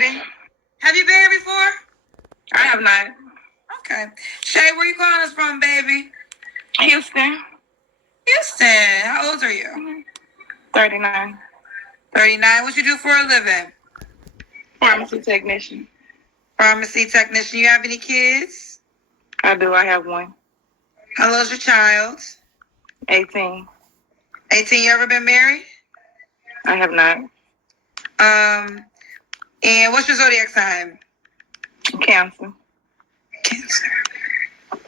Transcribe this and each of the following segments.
City. Have you been here before? I have not. Okay. Shay, where you calling us from, baby? Houston. Houston. How old are you? 39. 39. What you do for a living? Pharmacy technician. Pharmacy technician. You have any kids? I do. I have one. How old's your child? 18. 18. You ever been married? I have not. And what's your zodiac sign? Cancer. Cancer.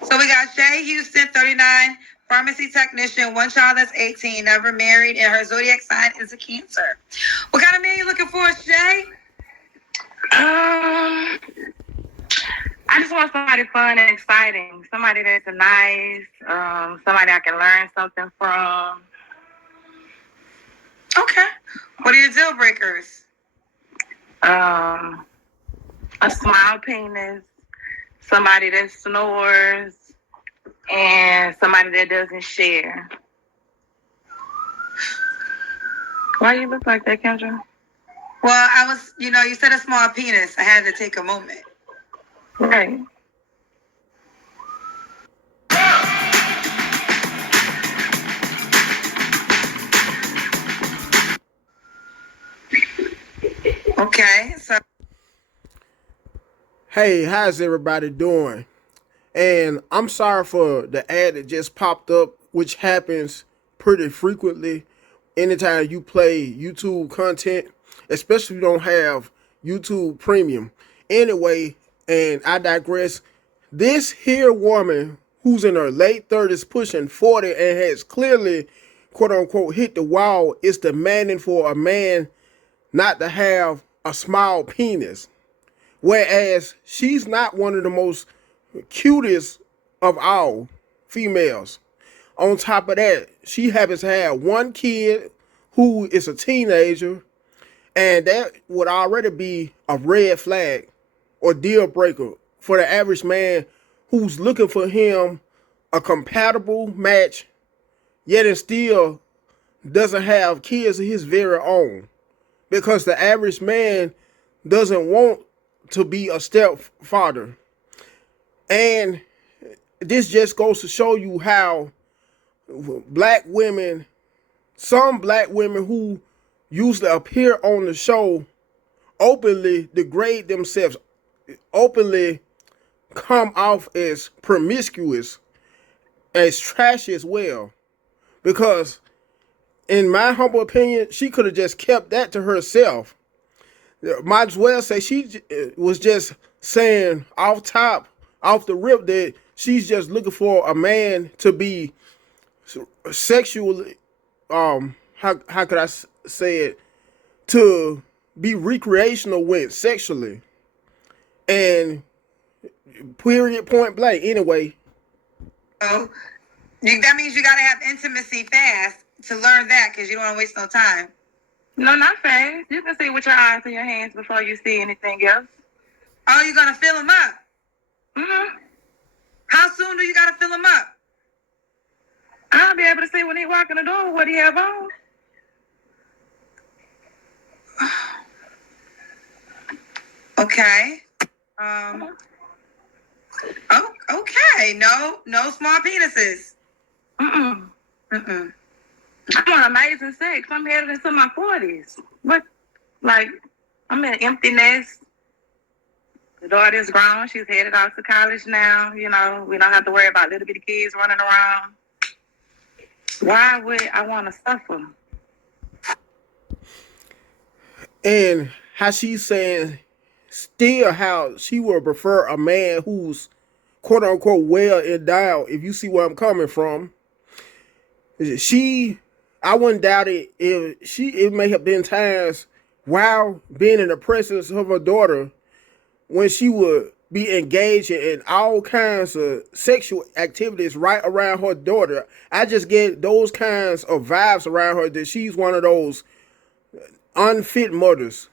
So we got Shay Houston, 39, pharmacy technician, one child that's 18, never married, and her zodiac sign is a Cancer. What kind of man you looking for, Shay? I just want somebody fun and exciting. Somebody that's nice. Somebody I can learn something from. Okay. What are your deal breakers? A small penis, somebody that snores, and somebody that doesn't share. Why you look like that, Kendra? Well, I was, you said a small penis. I had to take a moment. Right. Okay, so. Hey, how's everybody doing? And I'm sorry for the ad that just popped up, which happens pretty frequently anytime you play YouTube content, especially if you don't have YouTube Premium. Anyway, and I digress. This here woman who's in her late 30s, pushing 40, and has clearly, quote unquote, hit the wall, is demanding for a man not to have a small penis. Whereas she's not one of the most cutest of all females. On top of that, she happens to have one kid who is a teenager, and that would already be a red flag or deal breaker for the average man who's looking for him a compatible match, yet it still doesn't have kids of his very own. Because the average man doesn't want to be a stepfather. And this just goes to show you how black women, some black women who usually appear on the show, openly degrade themselves, openly come off as promiscuous, as trash as well. Because in my humble opinion, she could have just kept that to herself. Might as well say she was just saying off the rip, that she's just looking for a man to be sexually, how could I say it, to be recreational with sexually. And period, point blank. Anyway. Oh, that means you got to have intimacy fast to learn that, because you don't want to waste no time. No, not fast. You can see with your eyes and your hands before you see anything else. Oh, you're going to fill him up? Mm-hmm. How soon do you got to fill him up? I'll be able to see when he walk in the door what he have on. Okay. Oh, okay. No small penises. Mm-mm. I want amazing sex. I'm headed into my 40s. But, I'm in an empty nest. The daughter's grown. She's headed off to college now. We don't have to worry about little bitty kids running around. Why would I want to suffer? And how she's saying still how she would prefer a man who's quote unquote well-endowed, if you see where I'm coming from. I wouldn't doubt it if it may have been times while being in the presence of her daughter when she would be engaged in all kinds of sexual activities right around her daughter. I just get those kinds of vibes around her, that she's one of those unfit mothers.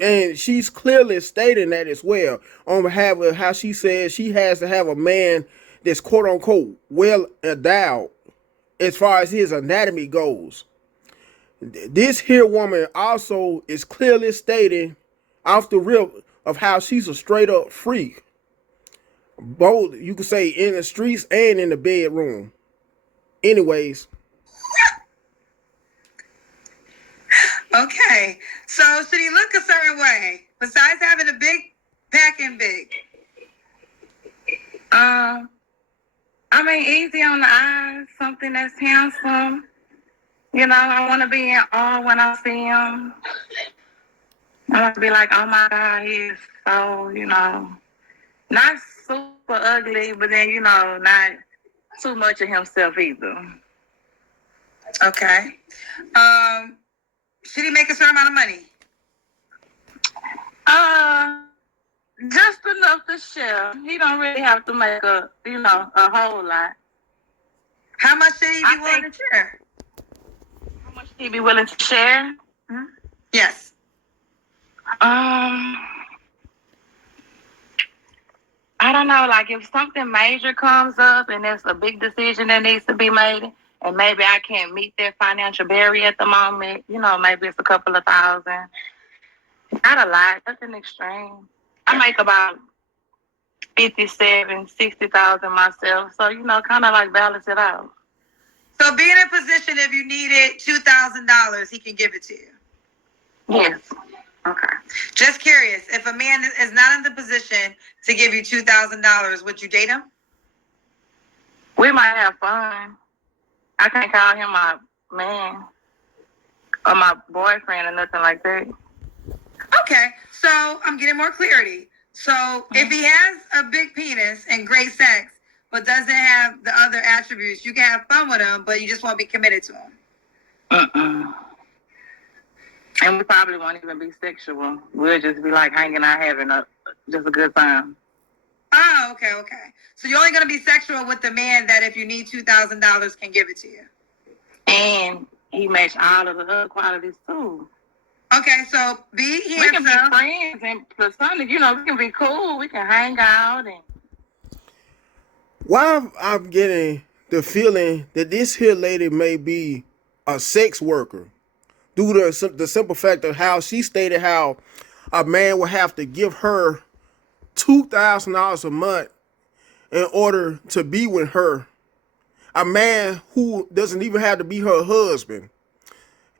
And she's clearly stating that as well, on behalf of how she says she has to have a man that's quote unquote well endowed as far as his anatomy goes. This here woman also is clearly stating off the rip of how she's a straight up freak. Both, you could say, in the streets and in the bedroom. Anyways. Okay. So should he look a certain way besides having a big pack and big? I mean, easy on the eyes, something that's handsome. You know, I want to be in awe when I see him. I want to be like, oh my God, he's so, not super ugly, but then, not too much of himself either. Okay. Should he make a certain amount of money? Just enough to share. He don't really have to make a whole lot. How much should he be willing to share? How much should he be willing to share? Mm-hmm. Yes. I don't know. Like if something major comes up and there's a big decision that needs to be made, and maybe I can't meet that financial barrier at the moment, maybe it's a couple of thousand. Not a lot. Nothing extreme. I make about 57, 60,000 myself. So, kind of like balance it out. So be in a position if you needed $2,000, he can give it to you. Yes. Okay. Just curious, if a man is not in the position to give you $2,000, would you date him? We might have fun. I can't call him my man or my boyfriend or nothing like that. Okay, so I'm getting more clarity. So if he has a big penis and great sex, but doesn't have the other attributes, you can have fun with him, but you just won't be committed to him. And we probably won't even be sexual. We'll just be like hanging out, having just a good time. Oh, okay. So you're only going to be sexual with the man that if you need $2,000 can give it to you. And he matched all of the other qualities too. Okay, so be handsome. We can be friends and platonic. We can be cool. We can hang out. And Why I'm getting the feeling that this here lady may be a sex worker due to the simple fact of how she stated how a man would have to give her $2,000 a month in order to be with her. A man who doesn't even have to be her husband.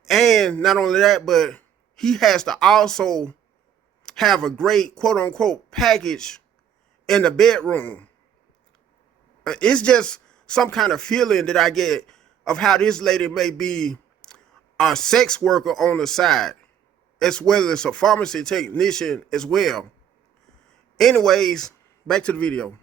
And not only that, but he has to also have a great quote unquote package in the bedroom. It's just some kind of feeling that I get of how this lady may be a sex worker on the side, as well as a pharmacy technician as well. Anyways, back to the video.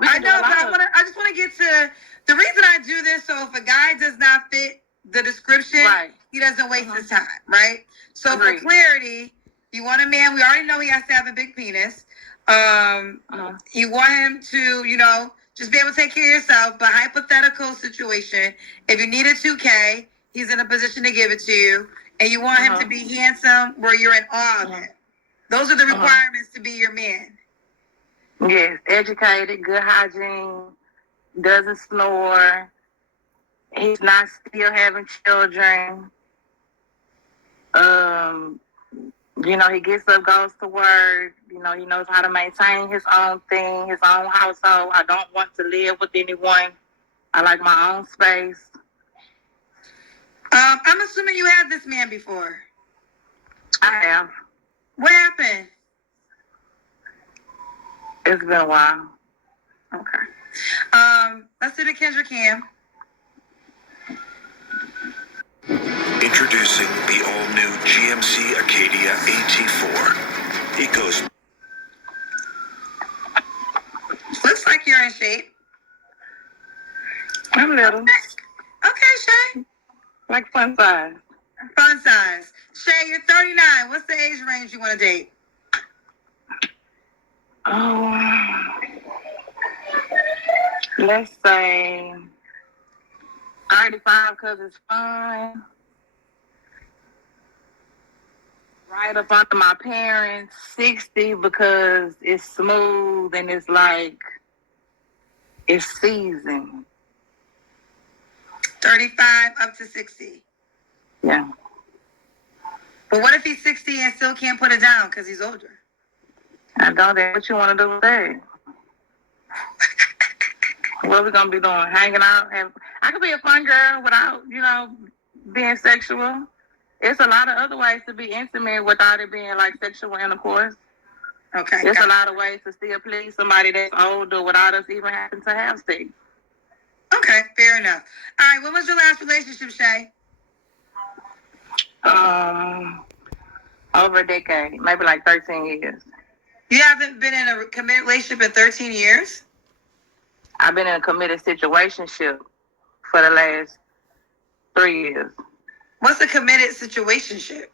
I know, but I just want to get to the reason I do this. So if a guy does not fit the description, right, he doesn't waste his time, right? So for clarity, you want a man. We already know he has to have a big penis. You want him to, just be able to take care of yourself. But hypothetical situation, if you need a 2K, he's in a position to give it to you, and you want him to be handsome, where you're in awe of him. Those are the requirements to be your man. Yes, educated, good hygiene, doesn't snore. He's not still having children. He gets up, goes to work. He knows how to maintain his own thing, his own household. I don't want to live with anyone. I like my own space. I'm assuming you had this man before. I have. What happened? It's been a while. Okay. Let's do the Kendra Cam. Introducing the all-new GMC Acadia AT4. It goes... Looks like you're in shape. I'm little. Okay, Shay. Like fun size. Fun size. Shay, you're 39. What's the age range you want to date? Let's say 35 because it's fun. Right up under my parents. 60 because it's smooth and it's like it's seasoned. 35 up to 60. Yeah. But what if he's 60 and still can't put it down because he's older? I don't know what you want to do with that. What we gonna be doing? Hanging out? And I could be a fun girl without, being sexual. It's a lot of other ways to be intimate without it being like sexual intercourse. Okay. There's a lot of ways to still please somebody that's older without us even having to have sex. Okay, fair enough. All right, when was your last relationship, Shay? Over a decade, maybe like 13 years. You haven't been in a committed relationship in 13 years? I've been in a committed situationship for the last 3 years. What's a committed situationship?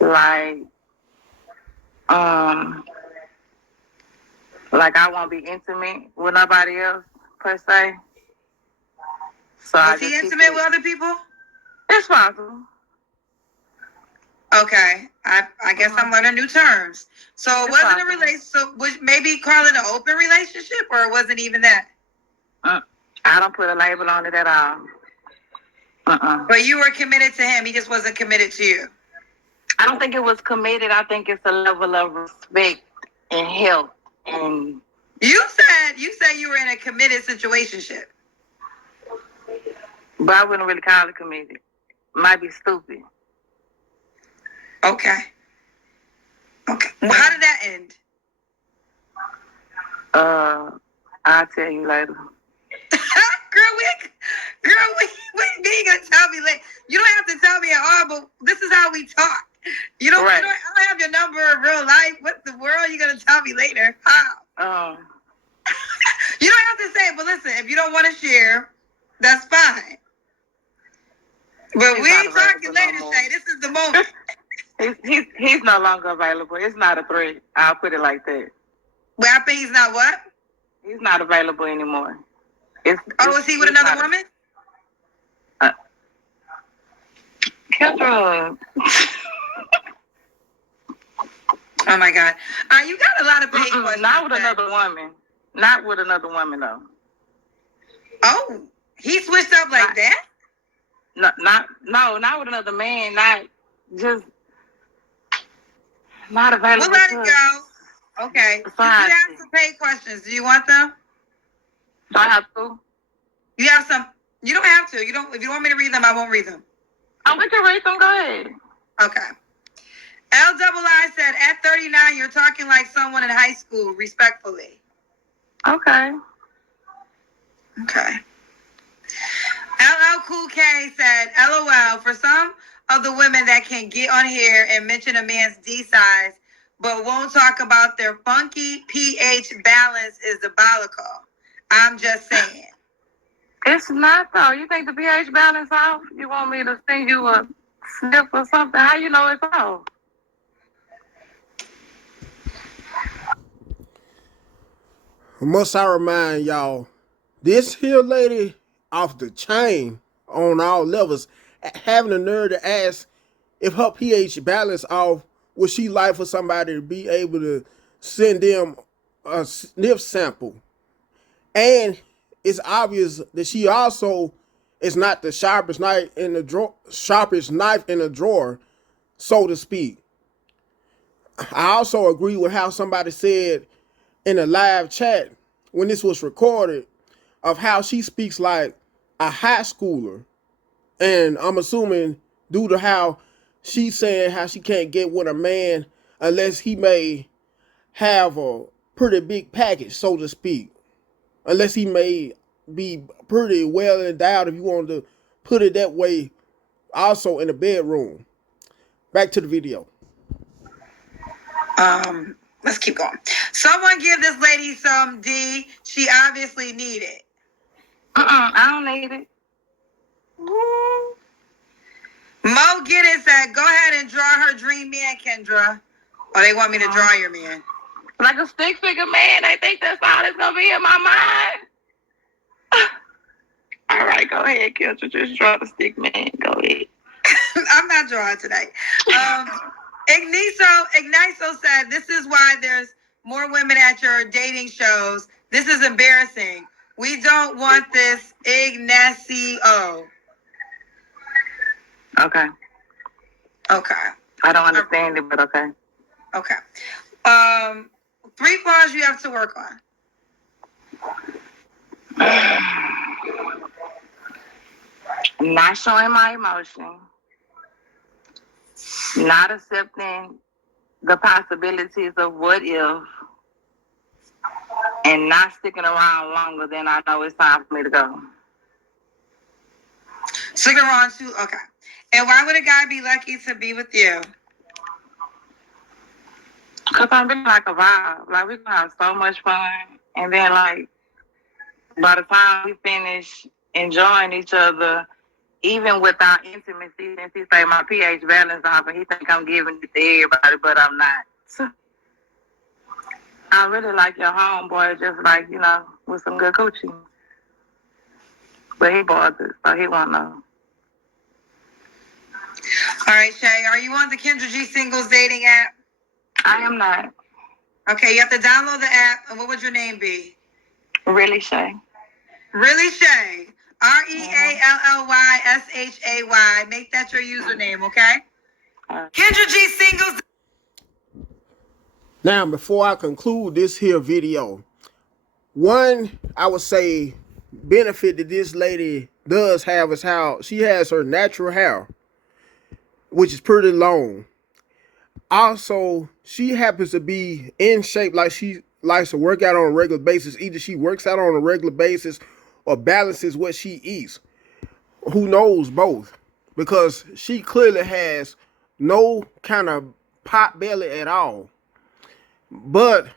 Like I won't be intimate with nobody else per se. So Was he intimate with other people? It's possible. Okay, I guess I'm learning new terms. So it wasn't a relationship. So was maybe call it an open relationship, or it wasn't even that? I don't put a label on it at all. But you were committed to him. He just wasn't committed to you. I don't think it was committed. I think it's a level of respect and help. And you said you were in a committed situationship. But I wouldn't really call it committed. Might be stupid. Okay. Well, how did that end? I'll tell you later. Girl, you gonna tell me later? You don't have to tell me at all, but this is how we talk. I don't have your number in real life. What the world? You gonna tell me later? How? You don't have to say it, but listen, if you don't want to share, that's fine. But we ain't talking later, Shay. This is the moment. He's no longer available. It's not a threat. I'll put it like that. Well, I think he's not what? He's not available anymore. Is he with another woman? Kendra. Oh my God. You got a lot of paid questions. Not with another woman. Not with another woman though. Oh, he switched up like that? No, not with another man. Not available. We'll let it go. Okay. You have some paid questions. Do you want them? Do I have to? You have some. You don't have to. If you don't want me to read them, I won't read them. Oh, we can read them. Go ahead. Okay. LII said, at 39, you're talking like someone in high school, respectfully. Okay. LL Cool K said, LOL, for some of the women that can get on here and mention a man's D size, but won't talk about their funky pH balance is diabolical. I'm just saying. It's not, though. You think the pH balance off? You want me to send you a sniff or something? How you know it's off? Must I remind y'all, this here lady off the chain on all levels, having the nerve to ask if her pH balance off, would she like for somebody to be able to send them a sniff sample? And it's obvious that she also is not the sharpest knife in the drawer, so to speak. I also agree with how somebody said in a live chat when this was recorded of how she speaks like a high schooler. And I'm assuming due to how she said how she can't get with a man unless he may have a pretty big package, so to speak. Unless he may be pretty well endowed, if you want to put it that way, also in the bedroom. Back to the video. Let's keep going. Someone give this lady some D. She obviously need it. I don't need it. Mo get it said, go ahead and draw her dream man, Kendra. Or they want me to draw your man. Like a stick figure man. They think that's all that's going to be in my mind. All right, go ahead, Kendra. Just draw the stick man. Go ahead. I'm not drawing tonight. Igniso said, this is why there's more women at your dating shows. This is embarrassing. We don't want this, Ignacio. Okay. Okay. I don't understand it, but okay. Okay. 3 flaws you have to work on. Not showing my emotion, not accepting the possibilities of what if, and not sticking around longer than I know it's time for me to go. Stick around too. Okay. And why would a guy be lucky to be with you? Because I'm really like a vibe. Like, we can have so much fun. And then, like, by the time we finish enjoying each other, even without intimacy, since he say my pH balance off and he think I'm giving it to everybody, but I'm not. So, I really like your homeboy, just like, you know, with some good coaching. But he bothered, so he won't know. All right, Shay. Are you on the Kendra G Singles dating app? I am not. Okay, you have to download the app. And what would your name be? Really, Shay. Really Shay. ReallLyShay. Make that your username, okay? Kendra G Singles. Now, before I conclude this here video, one, I would say, benefit that this lady does have is how she has her natural hair, which is pretty long. Also, she happens to be in shape, like she likes to work out on a regular basis. Either she works out on a regular basis or balances what she eats. Who knows? Both. Because she clearly has no kind of pot belly at all. But,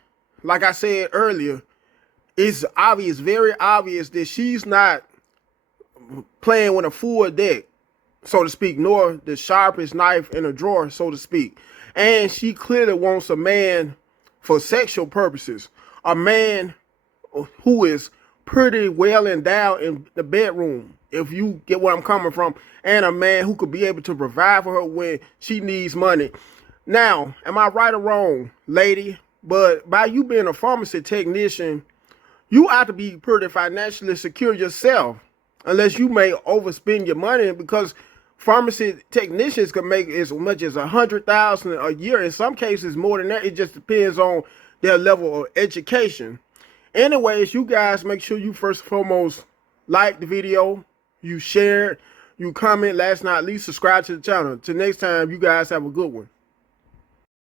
like I said earlier, it's obvious, very obvious, that she's not playing with a full deck, so to speak, nor the sharpest knife in a drawer, so to speak. And she clearly wants a man for sexual purposes, a man who is pretty well endowed in the bedroom, if you get where I'm coming from, and a man who could be able to provide for her when she needs money. Now, am I right or wrong, lady? But by you being a pharmacy technician, you ought to be pretty financially secure yourself, unless you may overspend your money, because pharmacy technicians can make as much as $100,000 a year. In some cases, more than that. It just depends on their level of education. Anyways, you guys make sure you first and foremost like the video, you share it, you comment, last but not least, subscribe to the channel. Till next time, you guys have a good one.